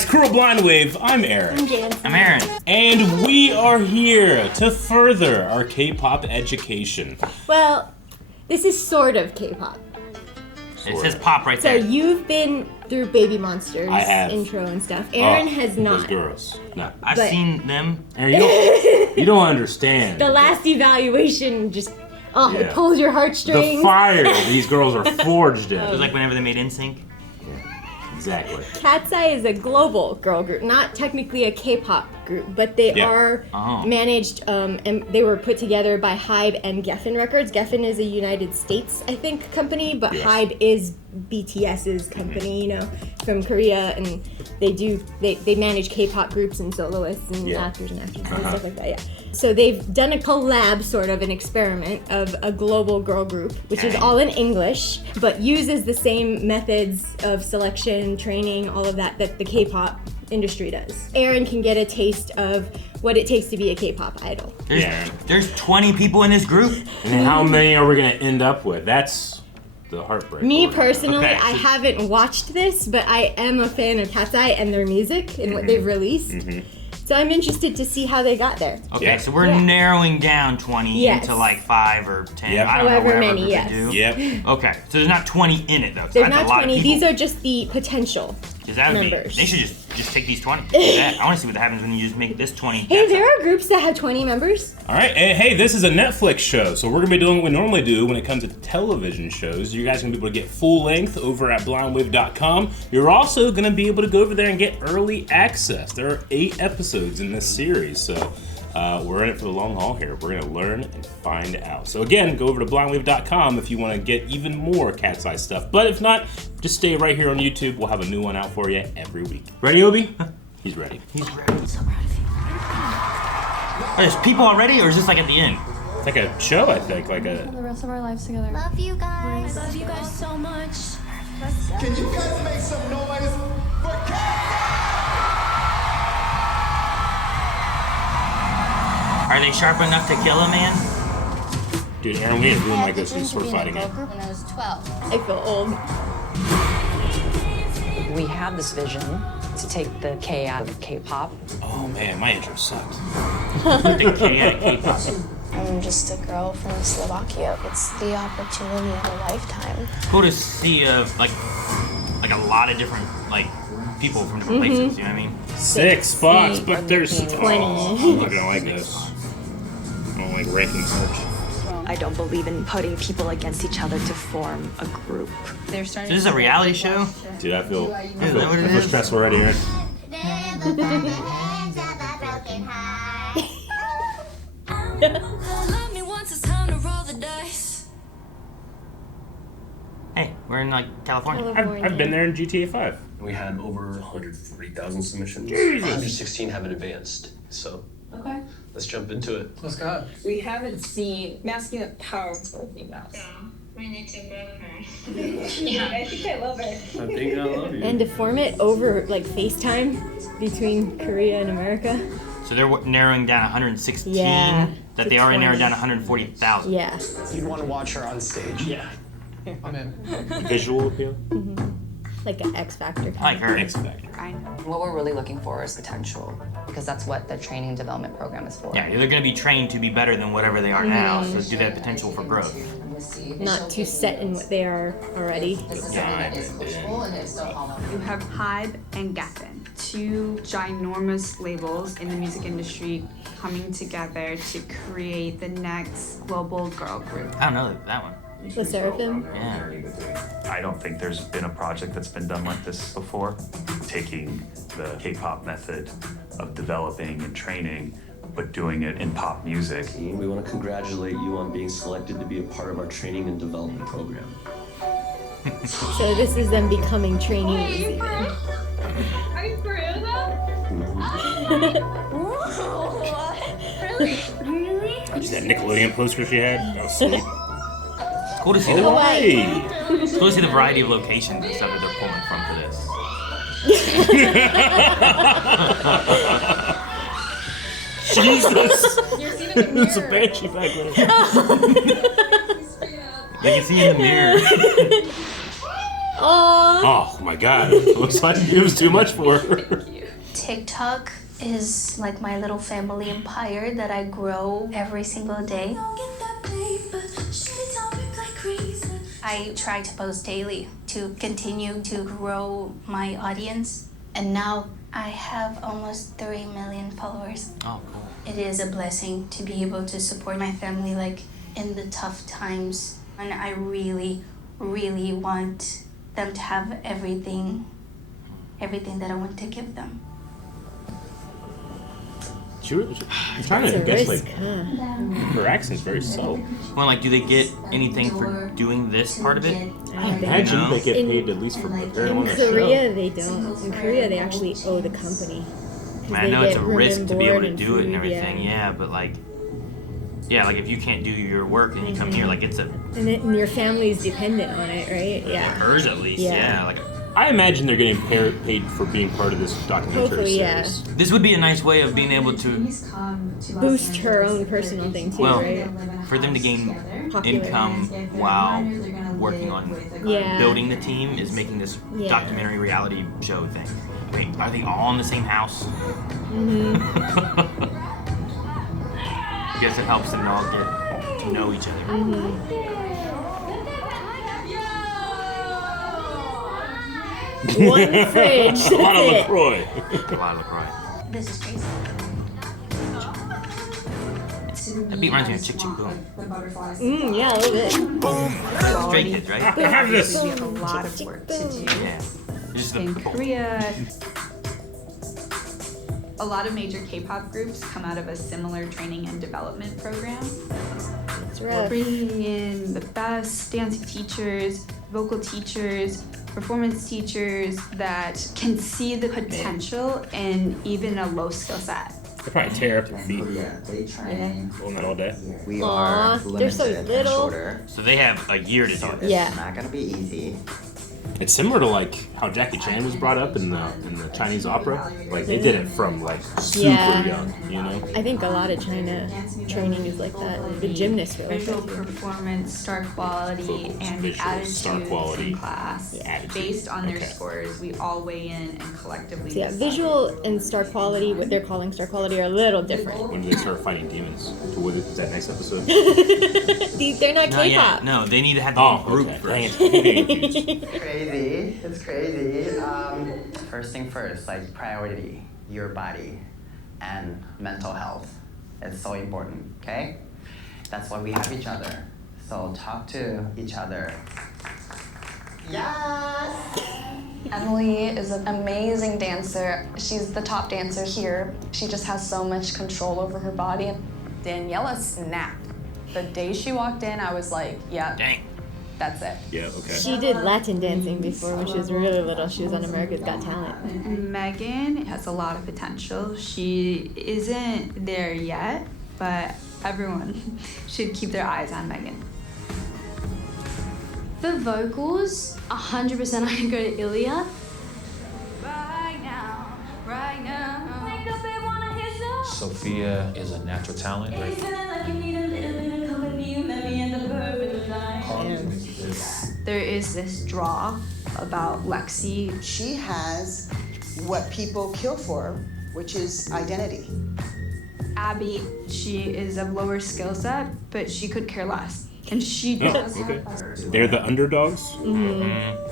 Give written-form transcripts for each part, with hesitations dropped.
guys, Crew of Blind Wave. I'm Aaron. I'm Janci. I'm Aaron. And we are here to further our K-pop education. Well, this is sort of K-pop. It says pop right So there. you've been through Baby Monsters I have. intro and stuff. Aaron has Those not. girls. No. I've but- seen them. Aaron, you don't understand. The last evaluation just, it Yeah. pulls your The heartstrings. fire these girls are forged in. It was like whenever they made NSYNC. Exactly. KATSEYE is a global girl group, not technically a K-pop group, but they Yeah. are Oh. managed, and they were put together by Hybe and Geffen Records. Geffen is a United States, I think, company, but Yes. Hybe is BTS's company, you know, from Korea, and they manage K-pop groups and soloists and Yeah. actors and actresses and stuff like that, yeah. So they've done a collab, sort of an experiment of a global girl group, which is Okay. all in English, but uses the same methods of selection, training, all of that the K-pop industry does. Aaron can get a taste of what it takes to be a K-pop idol. There's 20 people in this group. And how many are we going to end up with? That's the heartbreak. Me personally, Okay. I haven't watched this, but I am a fan of KATSEYE and their music and what they've released. So I'm interested to see how they got there. Okay, Yeah. so we're Yeah. narrowing down 20 Yes. into like 5 or 10. Yep. I don't know, However whatever many, group yes. they do. Yep. Okay, so there's not 20 in it though. So There's that's not a lot 20. Of people. These are just the potential. 'Cause that would be- members. they should just take these 20. Do that. I want to see what happens when you just make this 20. Hey, there are groups that have 20 members. All right, and hey, this is a Netflix show, so we're gonna be doing what we normally do when it comes to television shows. You guys are gonna be able to get full length over at blindwave.com. You're also gonna be able to go over there and get early access. There are 8 episodes in this series, so we're in it for the long haul here. We're gonna learn and find out. So again, go over to blindwave.com if you want to get even more KATSEYE stuff. But if not, just stay right here on YouTube. We'll have a new one out for you every week. Ready, Obi? He's ready. He's ready. I'm so proud of you. There's people already, or is this like at the end? It's like a show, I think, like a. The rest of our lives together. Love you guys. Love you guys so much. Can you guys make some noise for Are they sharp enough to kill a man? Dude, Aaron, we need a room like this. We sword fighting it. Girl group when I was 12. I feel old. We have this vision to take the K out of K-pop. Oh man, my intro sucked. The K at K-pop. I'm just a girl from Slovakia. It's the opportunity of a lifetime. Cool to see like a lot of different like people from different places. You know what I mean? 6 spots, but there's 20. Oh, I'm not gonna like this. I don't like ranking search. I don't believe in putting people against each other to form a group. So this is a reality show. Dude, I feel Is that what it is? stressful already, Aaron. Love me once, it's time to roll the dice. Hey, we're in like California. I've been there in GTA 5. We had over 140,000 submissions. Jesus. 116 haven't advanced. So Okay. let's jump into it. Let's go. We haven't seen masculine powerful females. We need to grow her. I think I love it. I think I love you. And to form it over like FaceTime between Korea and America. So they're narrowing down 116. Yeah. That they already narrowed down 140,000. Yeah. You'd want to watch her on stage. Yeah. I'm in. Visual appeal. Like an X Factor. I like her. X Factor. What we're really looking for is potential, because that's what the training development program is for. Yeah, they're going to be trained to be better than whatever they are now. So do that potential for growth. Not too set in what they are already. Yeah, You have Hybe and Geffen, 2 ginormous labels in the music industry coming together to create the next global girl group. I don't know that one. The Seraphim. Yeah. I don't think there's been a project that's been done like this before. Taking the K-pop method of developing and training, but doing it in pop music. We want to congratulate you on being selected to be a part of our training and development program. So this is them becoming trainees. Are you for real Is that Nickelodeon poster she had? That was sweet. It's cool to see the Hawaii. it's cool to see the variety of locations and stuff that they're pulling from for this. Jesus! There's a banshee back there. They can see in the mirror. Oh. Oh my god. It looks like it was too much for her. TikTok is like my little family empire that I grow every single day. I try to post daily to continue to grow my audience. And now I have almost 3 million followers. Oh, cool. It is a blessing to be able to support my family like in the tough times. And I really, really want them to have everything that I want to give them. I'm trying to guess, like, her accent's very subtle. Well, like, do they get anything for doing this part of it? I imagine they get paid at least for preparing on the show. In Korea, they don't. In Korea, they actually owe the company. I know it's a risk to be able to do it and everything, yeah, but like, like if you can't do your work and you come here, like it's a... And your family's dependent on it, right? Yeah. Hers at least, yeah. Like, I imagine they're getting paid for being part of this documentary Hopefully, series. yeah. This would be a nice way of being able to boost her own personal thing too, right? For them to gain income while working on building the team is making this documentary reality show thing. I mean, are they all in the same house? I guess it helps them all get to know each other. One fridge. A lot of LaCroix. A lot of LaCroix. This is crazy. That beat reminds me of Chick Chick Boom. Yeah, a little bit. Boom. Straight Kids, right? I have this. We have a lot of work to do. Yeah. Just In Korea, a lot of major K-pop groups come out of a similar training and development program. That's We're rough. bringing in the best dancing teachers, vocal teachers, performance teachers that can see the potential in even a low skill set. They probably tear up their feet. They train Holding that all day. We are they're so limited and little. shorter. So they have a year to do So it. it's Yeah. not gonna be easy. It's similar to like how Jackie Chan was brought up in the Chinese opera. Like they did it from like super young, you know? I think a lot of China training is like that. The gymnasts were like Visual that too. performance, star quality, Vocals, and visuals, attitudes star quality, in class. attitude. Based on their Okay. scores, we all weigh in and collectively So yeah, decide. visual and star quality, what they're calling star quality, are a little different. When do they start fighting demons? Is that next episode? They're not No, K-pop. no, they need to have their own group first. Crazy. It's crazy. First thing first, like priority, your body and mental health. It's so important, okay? That's why we have each other. So talk to each other. Yes! Emily is an amazing dancer. She's the top dancer here. She just has so much control over her body. Daniela snapped. The day she walked in, I was like, yeah, Dang. that's it. Yeah, okay. She did Latin dancing before when she was really little. She was on America's Got Talent. Megan has a lot of potential. She isn't there yet, but everyone should keep their eyes on Megan. The vocals, 100% I go to Ilya. Right now. Sophia is a natural talent. There is this draw about Lexi. She has what people kill for, which is identity. Abby, she is of lower skill set, but she could care less. And she does. Okay. They're the underdogs?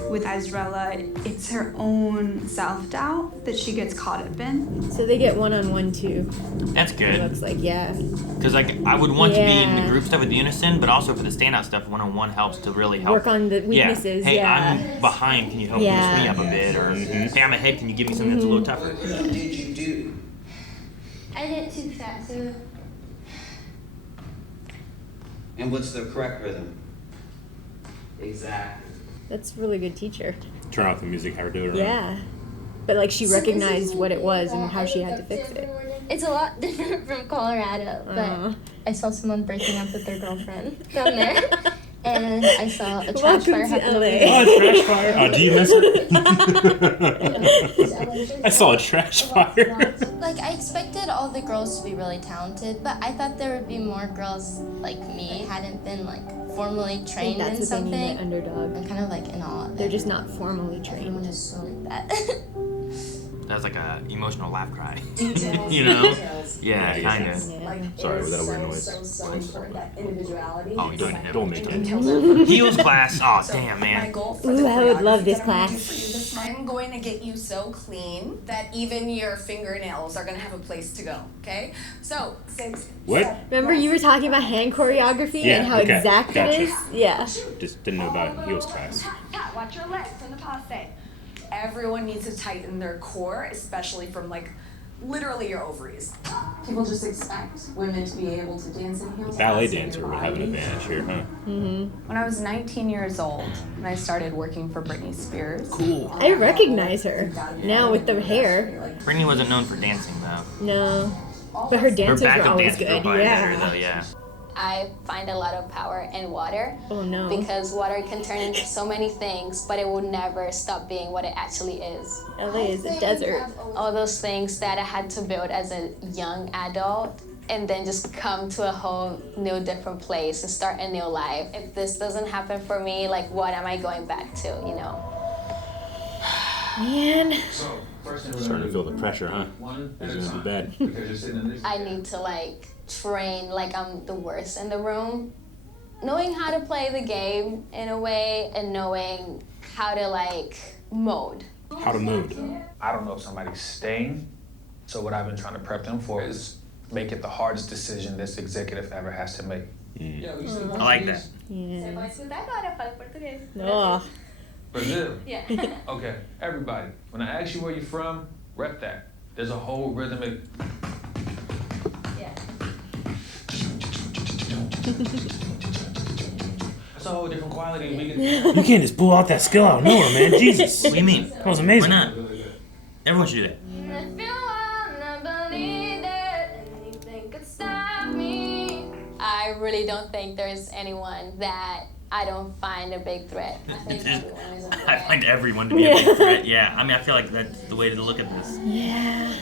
With Ezrella, it's her own self-doubt that she gets caught up in. So they get one-on-one too. That's It good. looks like, yeah. Because like I would want to be in the Yeah. group stuff with Unison, but also for the standout stuff, one-on-one helps to really help. Work on the weaknesses, Hey, yeah. I'm behind. Can you help Yeah. boost me up a bit? Or hey, I'm ahead. Can you give me something that's a little tougher? What did you do? I did too fast. So And what's the correct rhythm? Exactly. That's a really good teacher. Turn off the music, have her do it. Right? Yeah. But like she recognized what it was and how she had to fix it. it's a lot different from Colorado, but I saw someone breaking up with their girlfriend down there. And I saw a trash fire happen over there. Oh, a trash fire. Oh, do you miss it? I saw a trash fire. Like, I expected all the girls to be really talented, but I thought there would be more girls like me. Hadn't been like formally trained in something. They need, underdog. I'm kind of like in awe of it. They're just not formally trained. Everyone is so like that. That's like a emotional laugh cry. You know? Yeah, kind of. Sorry, was that a weird noise? So important, that individuality. Oh, you're doing it. Don't make it. Heels class. Oh, damn, man. My goal for Ooh, the I would love this choreography class. that I'm gonna do for you this month, I'm going to get you so clean that even your fingernails are gonna have a place to go. Okay? So 6. What? 7, Remember you were talking about hand choreography Yeah, and how okay, exact gotcha. it is? Yeah. Just didn't know about heels class. Pat, watch your legs in the passe. Everyone needs to tighten their core, especially from like literally your ovaries. People just expect women to be able to dance in heels. Ballet dancer would have an advantage here, huh? When I was 19 years old, and I started working for Britney Spears. Cool. I recognize her now with the hair. Brittany wasn't known for dancing, though. No. But her Her dancers were backup always dancers were good. probably better, Yeah. though, yeah. I find a lot of power in water. Oh no. Because water can turn into so many things, but it will never stop being what it actually is. LA is a desert. All those things that I had to build as a young adult and then just come to a whole new different place and start a new life. If this doesn't happen for me, like what am I going back to, you know? Man. Starting to feel the pressure, huh? This is gonna be bad. I need to like train like I'm the worst in the room. Knowing how to play the game in a way and knowing how to like mode. How to mode. I don't know if somebody's staying, so what I've been trying to prep them for is make it the hardest decision this executive ever has to make. I like that. Yeah. Oh. Brazil? Yeah. Okay, everybody, when I ask you where you're from, rep that. There's a whole rhythmic... That's a whole different quality. You can't just pull out that skill out of nowhere, man. Jesus. What do you mean? That was amazing. Why not? Everyone should do that. I really don't think there's anyone that I don't find a big threat. I think everyone is a I threat. find everyone to be a big threat. Yeah, I mean, I feel like that's the way to look at this. Yeah.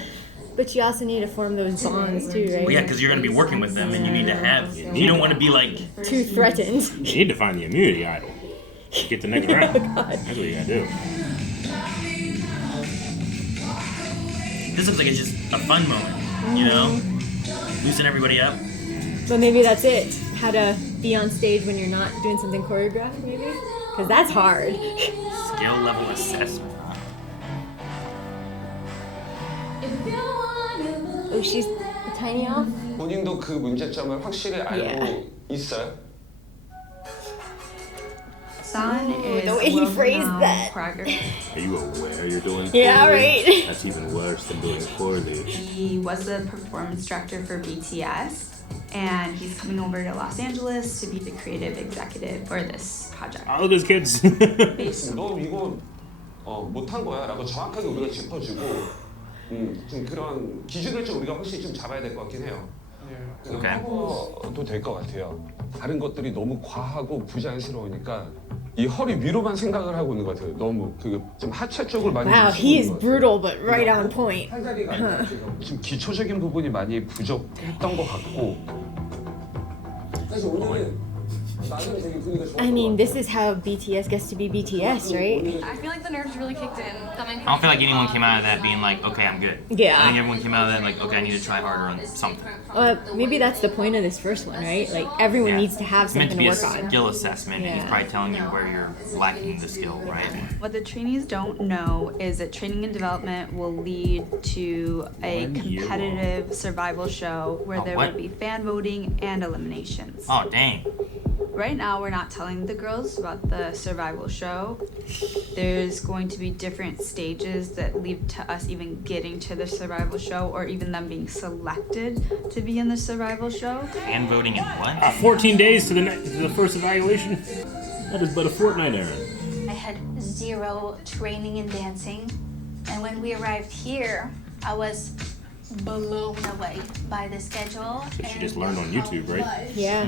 But you also need to form those bonds too, right? Well, yeah, because you're going to be working with them, and you need to have. You don't want to be like. Too threatened. You need to find the immunity idol. Get the next round. That's what you gotta do. This looks like it's just a fun moment, you know? Loosen everybody up. But maybe that's it. How to be on stage when you're not doing something choreographed, maybe? Because that's hard. Skill level assessment. Oh, she's tiny off? 본인도 그 문제점을 확실히 알고 있어요? Son is the way he phrased that. Are you aware you're doing Yeah, poorly? right. That's even worse than doing poorly. He was the performance director for BTS, and he's coming over to Los Angeles to be the creative executive for this project. Oh, look at those kids. 너 이거 못한 거야 라고 정확하게 우리가 짚어주고 좀 그런 기준을 좀 우리가 확실히 좀 잡아야 될 것 같긴 해요. 하고도 될 것 같아요. 다른 것들이 너무 과하고 부자연스러우니까 이 허리 위로만 생각을 하고 있는 것 같아요. 너무 좀 하체 쪽을 많이. Wow, he is brutal but right on point. 팔다리가 아니라 지금 기초적인 부분이 많이 부족했던 것 같고. 사실 오늘은 나중에 되게 분위기가 좋아. I mean, this is how BTS gets to be BTS, right? I feel like the nerves really kicked in. Coming I don't feel like anyone came out of that being like, okay, I'm good. Yeah. I think everyone came out of that like, okay, I need to try harder on something. Maybe that's the point of this first one, right? Like, everyone needs to have It's meant to something be to a work on. skill assessment, and he's probably telling you where you're lacking the skill, right? What the trainees don't know is that training and development will lead to a competitive survival show where there will be fan voting and eliminations. Oh, dang. Right now, we're not telling the girls about the survival show. There's going to be different stages that lead to us even getting to the survival show, or even them being selected to be in the survival show. And voting in what? 14 days to the first evaluation. That is but a fortnight, Aaron. I had zero training in dancing, and when we arrived here, I was blown away by the schedule. So she just learned on YouTube, right? Yeah.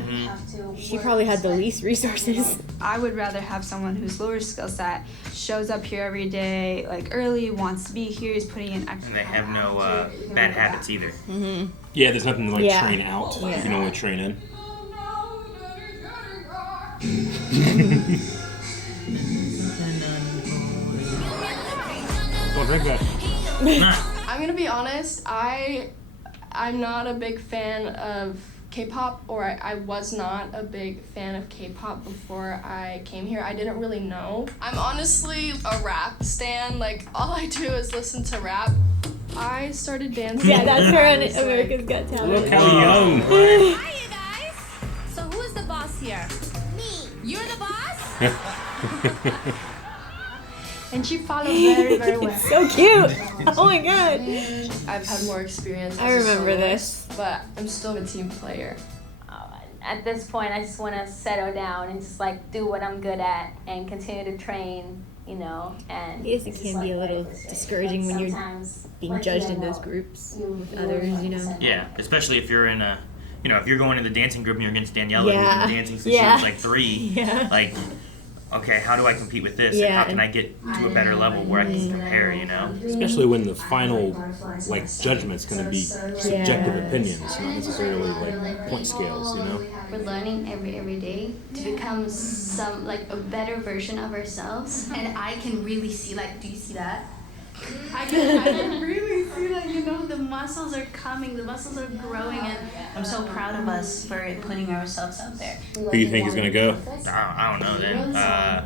She probably had the least resources. I would rather have someone who's lower skill set, shows up here every day, like early, wants to be here, is putting in extra. And they have no bad habits either. Yeah, there's nothing to like train out. You can only train in. Don't drink that. I'm gonna be honest, I'm not a big fan of K-pop, or I was not a big fan of K-pop before I came here. I didn't really know. I'm honestly a rap stan. Like, all I do is listen to rap. I started dancing. Yeah, that's her on America's Got Talent. Look how young. Hi, you guys. So who's the boss here? Me. You're the boss? And she followed very, very well. So cute. Oh my god. I've had more experience. I as a remember soloist, this. but I'm still a team player. At this point, I just want to settle down and just like do what I'm good at and continue to train, you know. And I guess it can be a little discouraging when you're being judged in those groups with others, you know. Yeah, especially if you're in a, you know, if you're going to the dancing group and you're against Daniela, who's been dancing since she was like 3. Like, okay, how do I compete with this? And how can I get to a better level where I can compare, you know? Especially when the final like judgment's going to be subjective opinions, not necessarily like point scales, you know? We're learning every day to become a better version of ourselves. And I can really see, like, do you see that? I can really see that, you know, the muscles are coming, the muscles are growing, and I'm so proud of us for putting ourselves out there. Who do you think is going to go? I don't know then.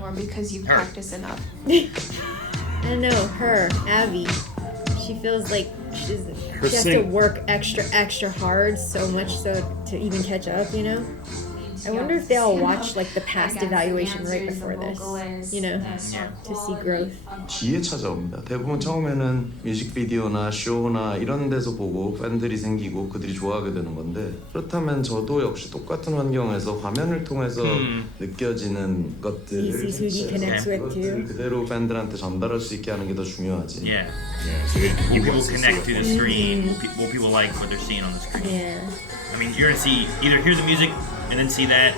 Or because you practice enough. I don't know, her, Abby. She feels like she has to work extra hard, so much so to even catch up, you know? I wonder if they all watched like the past evaluation right before this, you know, to see growth. 뒤에 찾아옵니다. 대부분 처음에는 뮤직비디오나 쇼나 이런 데서 보고 팬들이 생기고 그들이 좋아하게 되는 건데, 그렇다면 저도 역시 똑같은 환경에서 화면을 통해서 느껴지는 것들을 그대로 팬들한테 전달할 수 있게 하는 게 더 중요하지. Yeah. So people connect through the screen. People like what they're seeing on the screen. Yeah. I mean, you're gonna see either hear the music and then see that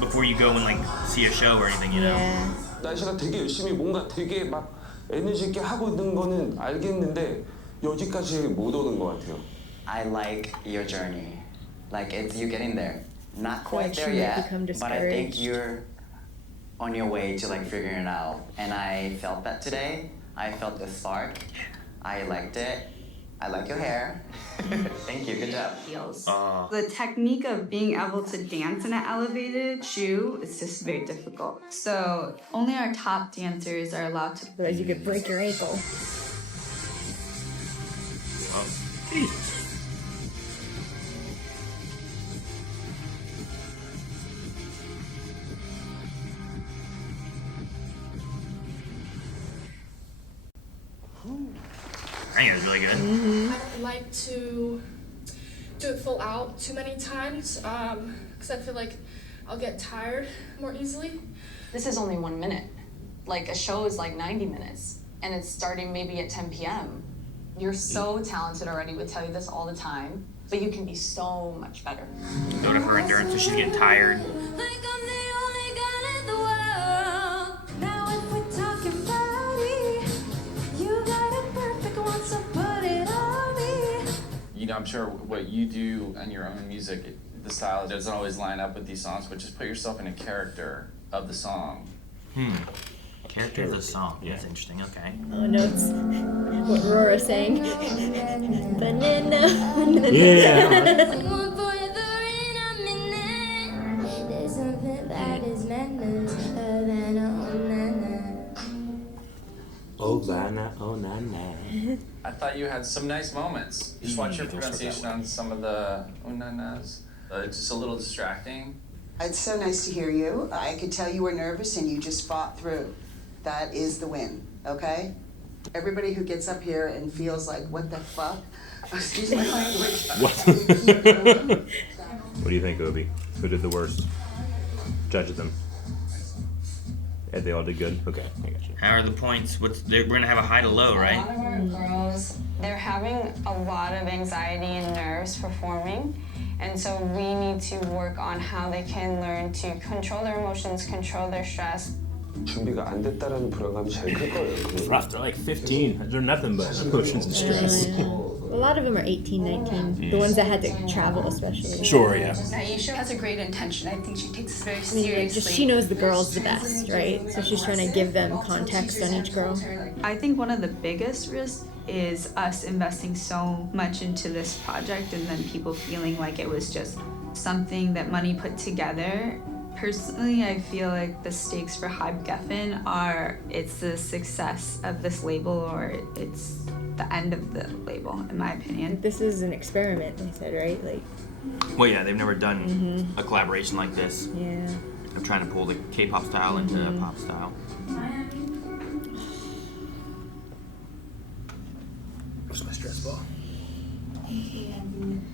before you go and like see a show or anything, you know. 날씨가 되게 열심히 뭔가 되게 막 에너지 있게 하고 있는 거는 알겠는데 여기까지 못 오는 것 같아요. I like your journey. Like it's you getting there. Not quite there yet, but I think you're on your way to like figuring it out. And I felt that today. I felt the spark. I liked it. I like your hair. Thank you, good job. The technique of being able to dance in an elevated shoe is just very difficult. So only our top dancers are allowed to. Otherwise you could break your ankle. Jesus. I think it was really good. I don't like to do it full out too many times because I feel like I'll get tired more easily. This is only 1 minute. Like a show is like 90 minutes and it's starting maybe at 10 p.m. You're so talented already. We tell you this all the time, but you can be so much better. Build up her endurance so she's getting tired. You know, I'm sure what you do in your own music, the style doesn't always line up with these songs, but just put yourself in a character of the song. Character of the song. Yeah. That's interesting. Okay. Oh no, it's what Rora sang. Banana. Yeah. Oh, Lana, oh, Nana. I thought you had some nice moments. Just watch your pronunciation on some of the unanas. It's just a little distracting. It's so nice to hear you. I could tell you were nervous and you just fought through. That is the win, okay? Everybody who gets up here and feels like, what the fuck? Excuse my language. What do you think, Obi? Who did the worst? Judge them. Yeah, they all did good. Okay, I got you. How are the points? We're gonna have a high to low, right? A lot of our girls, they're having a lot of anxiety and nerves performing, and so we need to work on how they can learn to control their emotions, control their stress. 준비가 안 됐다라는 불안감이 제일 클 거예요. It's rough. They're like 15. They're nothing but emotions and stress. A lot of them are 18, 19. The ones that had to travel, especially. Sure, yeah. Aisha has a great intention. I think she takes this very I mean, seriously. just she knows the girls the best, right? So she's trying to give them context on each girl. I think one of the biggest risks is us investing so much into this project and then people feeling like it was just something that money put together. Personally, I feel like the stakes for Hype Geffen are it's the success of this label or it's the end of the label, in my opinion. This is an experiment, they said, right? Like. Well, yeah, they've never done a collaboration like this. Yeah. Of trying to pull the K-pop style into pop style. Where's my stress ball?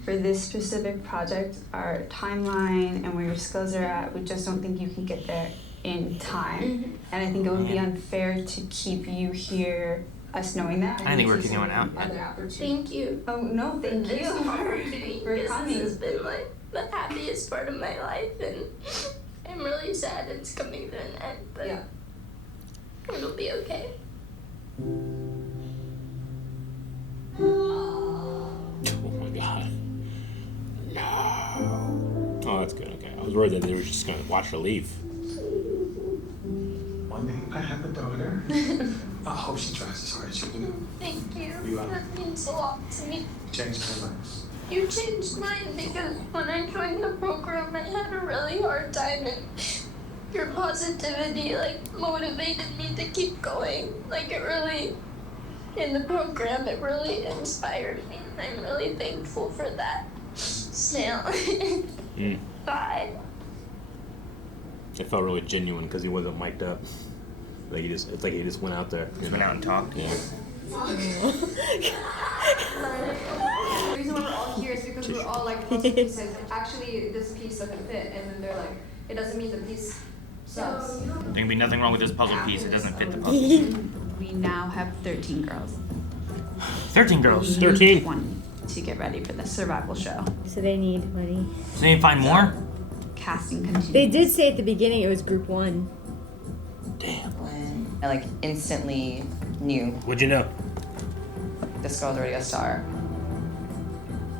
For this specific project, our timeline and where your skills are at, we just don't think you can get there in time. And I think it would be unfair to keep you here, us knowing that. I think we're kicking one out. Thank you. Oh, no, thank you. It's hard to be for coming. This has been like the happiest part of my life, and I'm really sad it's coming to an end, but yeah. It'll be okay. Oh my god. No. Oh, that's good. Okay. I was worried that they were just gonna watch her leave. One day I have a daughter. I hope she tries as hard as you do. Thank you. You are. That means a lot to me. Changed my life. You changed mine because when I joined the program, I had a really hard time, and your positivity motivated me to keep going. It really, in the program, it really inspired me, and I'm really thankful for that. Snail. Bye. It felt really genuine because he wasn't mic'd up. It's like he just went out there. Just went out and talked. Yeah. The reason why we're all here is because we're all puzzle pieces. Actually, this piece doesn't fit, and then they're like, it doesn't mean the piece sucks. There can be nothing wrong with this puzzle piece. It doesn't fit the puzzle piece. We now have 13 girls. 13 girls. 13. 1 to get ready for the survival show. So they need money. So they didn't find more? Casting continues. They did say at the beginning it was group 1. Damn. I instantly knew. What'd you know? This girl's already a star.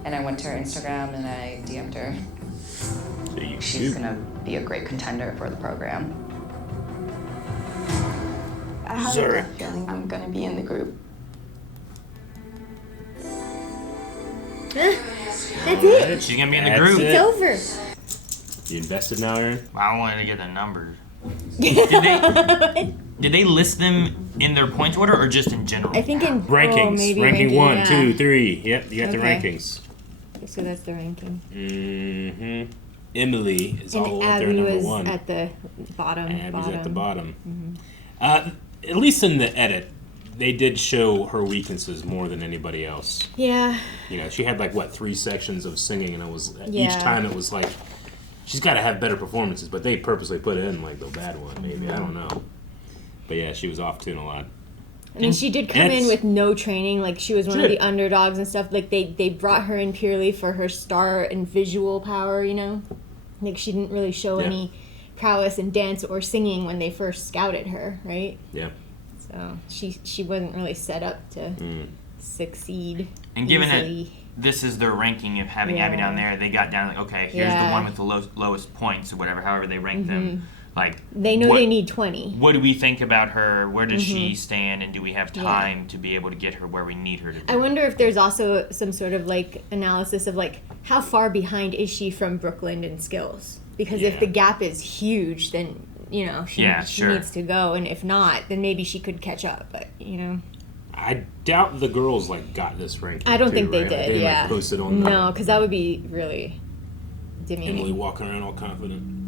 And I went to her Instagram and I DM'd her. She's gonna be a great contender for the program. I have a gut feeling I'm gonna be in the group. That's it. She's gonna be in the That's group. It's over. You invested now, Aaron? I wanted to get the numbers. Did they list them in their points order or just in general? I think in rankings. Maybe ranking 1, yeah. 2, 3. Yep, you got the Okay. rankings. So that's the ranking. Mm-hmm. Emily is And all out there Abby number was 1. at the bottom. Abby's at the bottom. Mm-hmm. At least in the edit, they did show her weaknesses more than anybody else. Yeah. She had 3 sections of singing, and it was Yeah. each time it was she's got to have better performances, but they purposely put in the bad one. Maybe I don't know, but yeah, she was off tune a lot. I mean, she did come in with no training. She was one of the underdogs and stuff. They brought her in purely for her star and visual power. She didn't really show any prowess in dance or singing when they first scouted her, right? Yeah. So she wasn't really set up to succeed. And given easily. that this is their ranking of having Yeah. Abby down there, they got down okay, here's the one with the lowest points or whatever, however they rank them. They know they need 20. What do we think about her? Where does she stand? And do we have time to be able to get her where we need her to be? I wonder if there's also some sort of analysis of how far behind is she from Brooklyn in skills? Because if the gap is huge, then she needs to go, and if not, then maybe she could catch up. But I doubt the girls got this ranking. I don't think they right? did. They posted on no, because that would be really demeaning. Emily walking around all confident.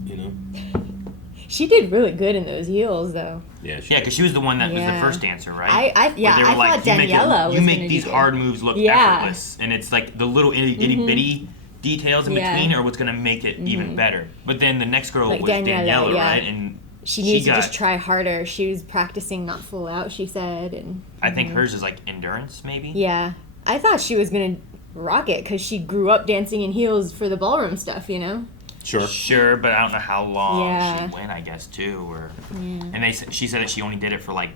She did really good in those heels, though. Yeah, because she was the one that was the first dancer, right? I thought Daniela was you make gonna these do hard good. moves look Yeah. effortless, and it's the little itty bitty details in between are what's going to make it even better. But then the next girl was Daniela, yeah. right? And she needs to just try harder. She was practicing not full out, she said. And I think hers is like endurance, maybe? Yeah. I thought she was going to rock it because she grew up dancing in heels for the ballroom stuff, you know? Sure, but I don't know how long she went, I guess, too. And she said that she only did it for like,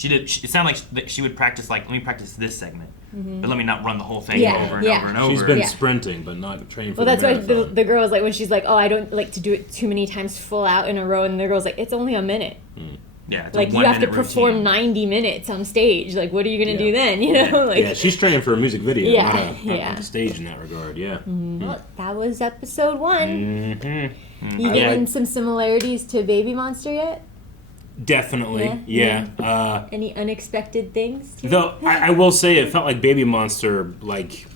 it sounded like she would practice like, let me practice this segment, but let me not run the whole thing over and over and over. She's been sprinting, but not trained for the marathon. Well, that's why the girl was like, when she's like, oh, I don't like to do it too many times full out in a row, and the girl's like, it's only a minute. Yeah, like you have to perform 90 minutes on stage. Like, what are you gonna do then? You know, like she's training for a music video, not a stage in that regard. Yeah. Well, that was episode 1. You getting some similarities to Baby Monster yet? Definitely, yeah. Any unexpected things? Though I will say, it felt like Baby Monster, like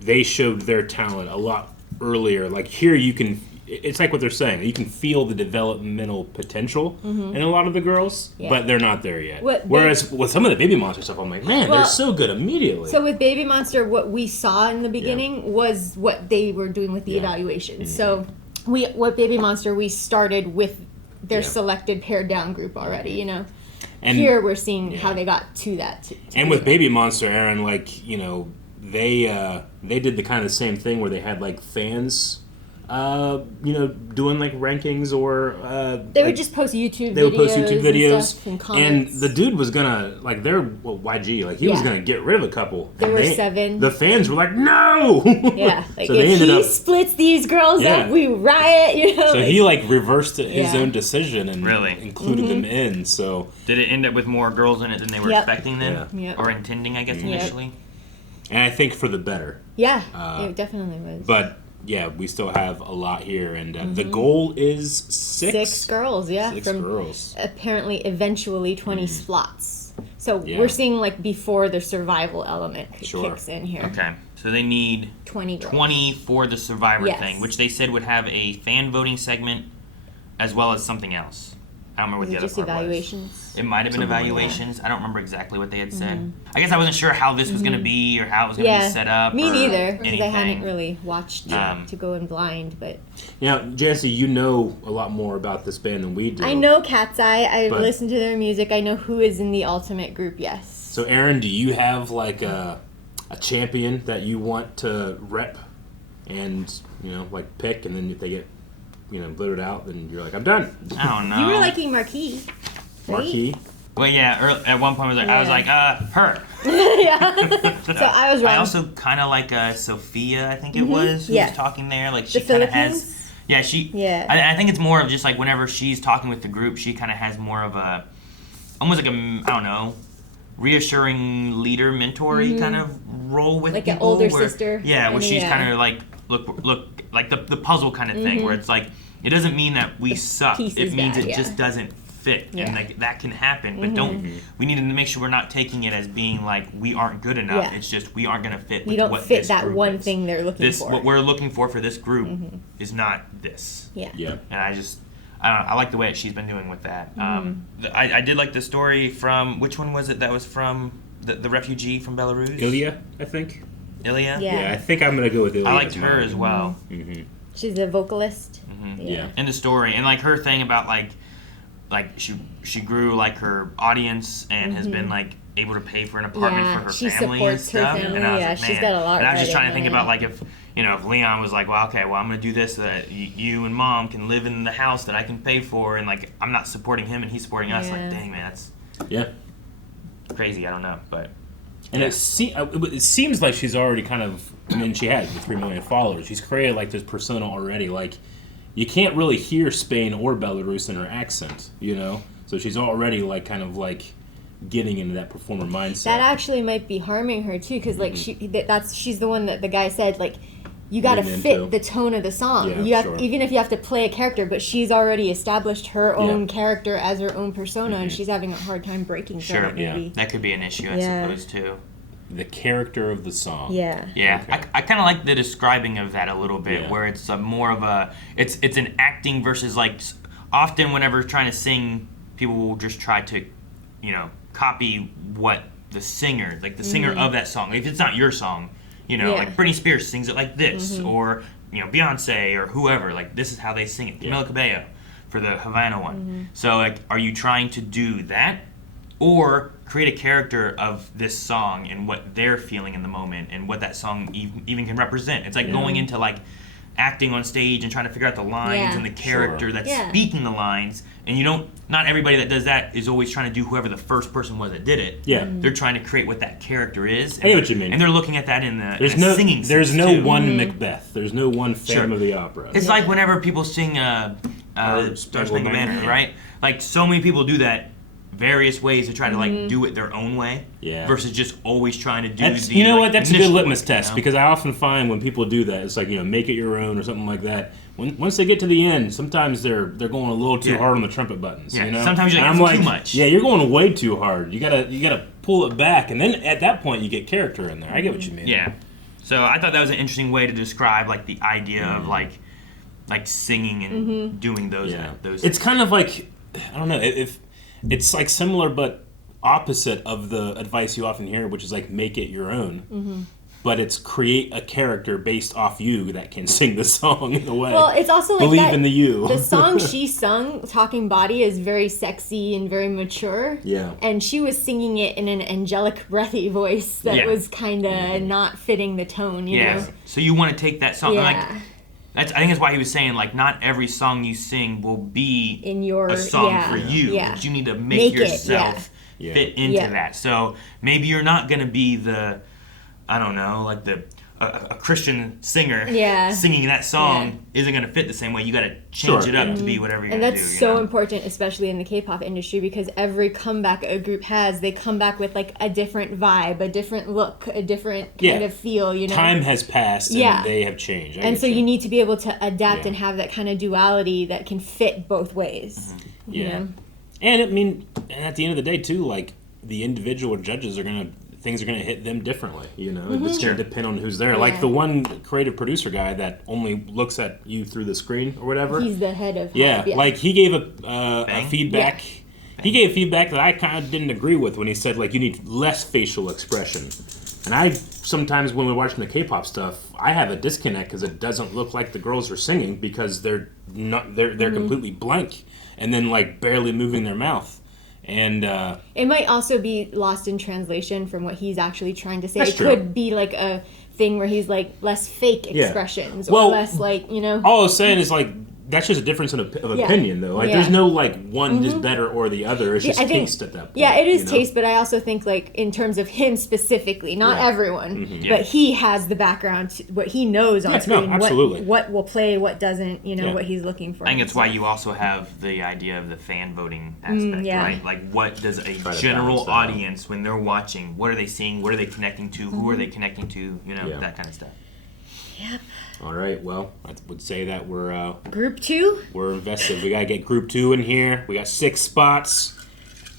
they showed their talent a lot earlier. Like here, you can. It's like what they're saying. You can feel the developmental potential in a lot of the girls, but they're not there yet. Whereas with some of the Baby Monster stuff, I'm like, man, they're so good immediately. So with Baby Monster, what we saw in the beginning was what they were doing with the evaluations. So what Baby Monster, we started with their selected pared down group already, you know. And here we're seeing how they got to that. And with Baby Monster, Aaron, like, you know, they did the kind of same thing where they had like fans. You know, doing like rankings or they would just post YouTube videos. They would post YouTube videos, and stuff and comments. And the dude was gonna like YG, like he was gonna get rid of a couple. There were 7. The fans were like, no. Yeah, like so if he splits these girls up, we riot. You know. So he like reversed his own decision and included them in. So did it end up with more girls in it than they were expecting them or intending? I guess initially. And I think for the better. Yeah, it definitely was. But. Yeah, we still have a lot here, and the goal is 6 girls. Yeah, 6 girls. Apparently, eventually 20 slots. So we're seeing like before the survival element kicks in here. Okay, so they need 20 for the survivor thing, which they said would have a fan voting segment as well as something else. I don't remember what the other part evaluations? was. It might have been evaluations. I don't remember exactly what they had said. I guess I wasn't sure how this was going to be or how it was going to be set up. Me neither, because I hadn't really watched to go in blind. But Janci, you know a lot more about this band than we do. I know KATSEYE. I've listened to their music. I know who is in the ultimate group. Yes. So, Aaron, do you have like a champion that you want to rep and like pick, and then if they get voted out, then you're like, I'm done. I don't know. You were liking Marquis. Right? Marquis? Well, yeah, at one point I was like, her. Yeah. So I was wrong. I also kind of like Sophia, I think it was, who was talking there. Like, she kind of has... Yeah, I think it's more of just like whenever she's talking with the group, she kind of has more of a... Almost like a, I don't know, reassuring leader, mentor-y kind of role with like people. Like an older sister. Yeah, where she's kind of like, look, like the puzzle kind of thing, where it's like, it doesn't mean that we suck. It means it just doesn't fit, and like that can happen. But we need to make sure we're not taking it as being like we aren't good enough. Yeah. It's just we aren't going to fit. We don't fit that one thing they're looking for. What we're looking for this group is not this. Yeah. And I like the way she's been doing with that. I did like the story from, which one was it that was from the refugee from Belarus? Ilya, I think. Ilya? Yeah, I think I'm going to go with Ilya. I liked her as well. She's a vocalist. Yeah. In the story, and like her thing about like she grew like her audience and has been like able to pay for an apartment for her family and stuff. Her family. And I was like, she's got a lot. And I was just trying to think about like if Leon was like, well, okay, well, I'm gonna do this so that you and mom can live in the house that I can pay for, and like I'm not supporting him and he's supporting us. Like, dang, man, that's crazy. I don't know, but. And it seems like she's already kind of, she has the 3 million followers. She's created like this persona already. Like, you can't really hear Spain or Belarus in her accent, So she's already like kind of like getting into that performer mindset. That actually might be harming her too, because like she's the one that the guy said like, you got to fit the tone of the song. Yeah, even if you have to play a character, but she's already established her own character as her own persona, and she's having a hard time breaking from it. Maybe that could be an issue, I suppose, too. The character of the song. Yeah. Okay. I kind of like the describing of that a little bit, where it's more of a it's an acting versus like often whenever trying to sing, people will just try to copy what the singer of that song. If it's not your song. Like Britney Spears sings it like this, or Beyonce or whoever. Like this is how they sing it. Camila Cabello. for the Havana one. So like, are you trying to do that, or create a character of this song and what they're feeling in the moment and what that song even can represent? It's like going into like acting on stage and trying to figure out the lines and the character that's speaking the lines. And you don't, not everybody that does that is always trying to do whoever the first person was that did it. Yeah. They're trying to create what that character is. I get what you mean. And they're looking at that in the singing There's sense, no too. one Macbeth. There's no one Phantom of the Opera. It's like whenever people sing Star Spangled Banner, right? Like so many people do that various ways to try to like do it their own way versus just always trying to do That's, the you know what? That's a good initial litmus way, test you know? because I often find when people do that, it's like, make it your own or something like that. Once they get to the end, sometimes they're going a little too hard on the trumpet buttons. Yeah. You know? Sometimes you're And like, I'm too much. Yeah, you're going way too hard. You gotta pull it back, and then at that point you get character in there. I get what you mean. Yeah. So I thought that was an interesting way to describe like the idea of like singing and doing those. It's kind of like, I don't know, if it's like similar but opposite of the advice you often hear, which is like make it your own. But it's create a character based off you that can sing the song in a way. Well, it's also like believe that, in the you. The song she sung, Talking Body, is very sexy and very mature. Yeah. And she was singing it in an angelic, breathy voice that was kind of not fitting the tone, you know? So you want to take that song, Yeah. like, I think that's why he was saying, like, not every song you sing will be in your a song for you. Yeah. But you need to make yourself it, fit into that. So maybe you're not going to be the, I don't know, like a Christian singer singing that song isn't going to fit the same way. You got to change it up to be whatever you're going to do. And that's so important, especially in the K-pop industry, because every comeback a group has, they come back with like a different vibe, a different look, a different kind of feel, you know? Time has passed and they have changed. And so you need to be able to adapt and have that kind of duality that can fit both ways. You know? And I mean, and at the end of the day too, like the individual judges things are going to hit them differently, you know? It's going to depend on who's there. Like the one creative producer guy that only looks at you through the screen or whatever. He's the head of like he gave a feedback. He gave feedback that I kind of didn't agree with when he said like you need less facial expression. And I sometimes when we're watching the K-pop stuff, I have a disconnect because it doesn't look like the girls are singing because they're completely blank and then like barely moving their mouth. And it might also be lost in translation from what he's actually trying to say. That's it true. could be like a thing where he's like less fake expressions or less like, you know. All I was saying is like that's just a difference of opinion though. Like there's no like one is better or the other. It's just taste at that point. Yeah, it is taste, but I also think like in terms of him specifically, not everyone, but he has the background, what he knows on screen, what will play, what doesn't, you know, what he's looking for. I think it's why you also have the idea of the fan voting aspect, right? Like what does a general audience, when they're watching, what are they seeing, what are they connecting to, who are they connecting to, you know, that kind of stuff. Yep. All right, well, I would say that we're... Group 2? We're invested. We got to get Group 2 in here. We got 6 spots.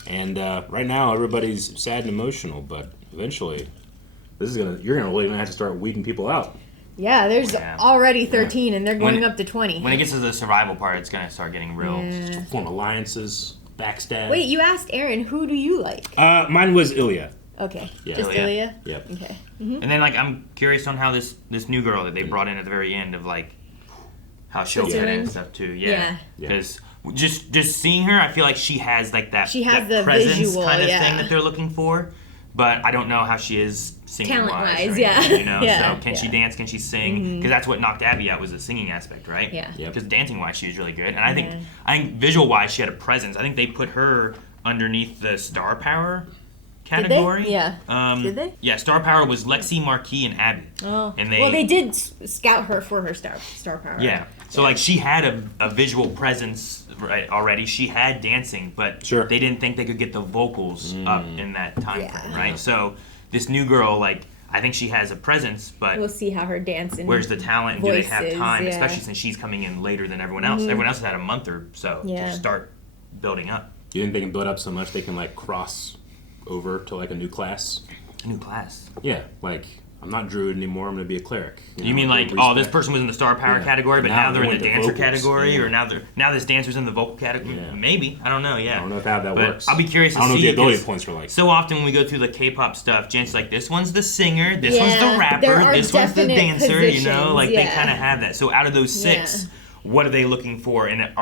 And right now, everybody's sad and emotional, but eventually, you're gonna really have to start weeding people out. Yeah, there's already 13, and they're going up to 20. When it gets to the survival part, it's going to start getting real. Just form alliances, backstab. Wait, you asked Aaron, who do you like? Mine was Ilya. Okay, yeah. just Ilya? Yep. Okay. And then, like, I'm curious on how this new girl that they brought in at the very end of, like, how she'll fit in and stuff, too. Yeah. Because just seeing her, I feel like she has, like, that presence visual, kind of thing that they're looking for. But I don't know how she is singing-wise. Talent-wise, You know? So can she dance? Can she sing? Because that's what knocked Abby out was the singing aspect, right? Yeah. Because dancing-wise, she was really good. And I think visual-wise, she had a presence. I think they put her underneath the star power category. Did they? Yeah. Did they? Yeah, star power was Lexi, Marquis, and Abby. Oh. And they did scout her for her star power. Yeah. So like she had a visual presence already. She had dancing, but they didn't think they could get the vocals up in that time frame, right? So this new girl, like, I think she has a presence, but we'll see how her dancing. Where's the talent? And do they have time? Especially since she's coming in later than everyone else. Everyone else has had a month or so to start building up. You think they can build up so much they can like cross over to like a new class? A new class? Yeah, like I'm not druid anymore. I'm gonna be a cleric. You mean like, this person was in the star power category, but now they're in the dancer category, or now this dancer's in the vocal category? Yeah. Maybe, I don't know. Yeah, I don't know how that works. I'll be curious to see. I don't know what the ability points are like. So often when we go through the K-pop stuff, Jan's like, this one's the singer, this one's the rapper, this one's the dancer. You know, like they kind of have that. So out of those 6, what are they looking for? And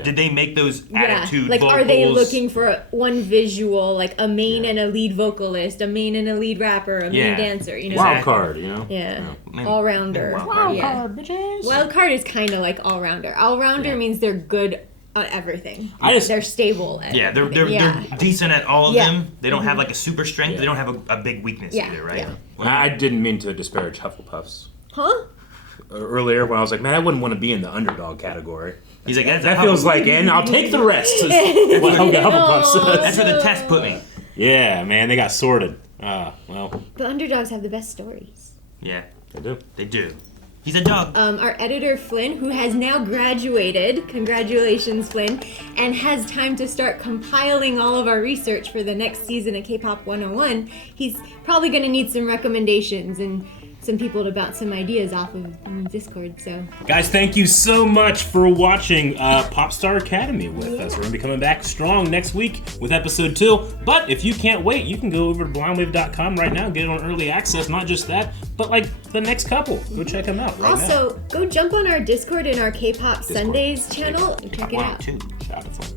Did they make those attitude like vocals? are they looking for one visual, like a main and a lead vocalist, a main and a lead rapper, a main dancer, you know? Wild card, you know? Yeah. All rounder. Wild card, bitches. Wild card is kind of like all rounder. All rounder means they're good at everything. They're stable at everything. They're decent at all of them. They don't have like a super strength. They don't have a big weakness either, right? Well, I didn't mean to disparage Hufflepuffs. Huh? Earlier when I was like, man, I wouldn't want to be in the underdog category. He's like, that feels like, and I'll take the rest. That's what Hufflepuff says. That's where the test put me. Yeah, man, they got sorted. Well. The underdogs have the best stories. Yeah, they do. They do. He's a dog. Our editor, Flynn, who has now graduated, congratulations, Flynn, and has time to start compiling all of our research for the next season of K-Pop 101, he's probably going to need some recommendations and some people to bounce some ideas off of Discord, so. Guys, thank you so much for watching Popstar Academy with us. We're going to be coming back strong next week with episode 2. But if you can't wait, you can go over to blindwave.com right now and get it on early access. Not just that, but like the next couple. Go check them out right now. Also, go jump on our Discord and our K-Pop Sundays channel and check it out. Shout out.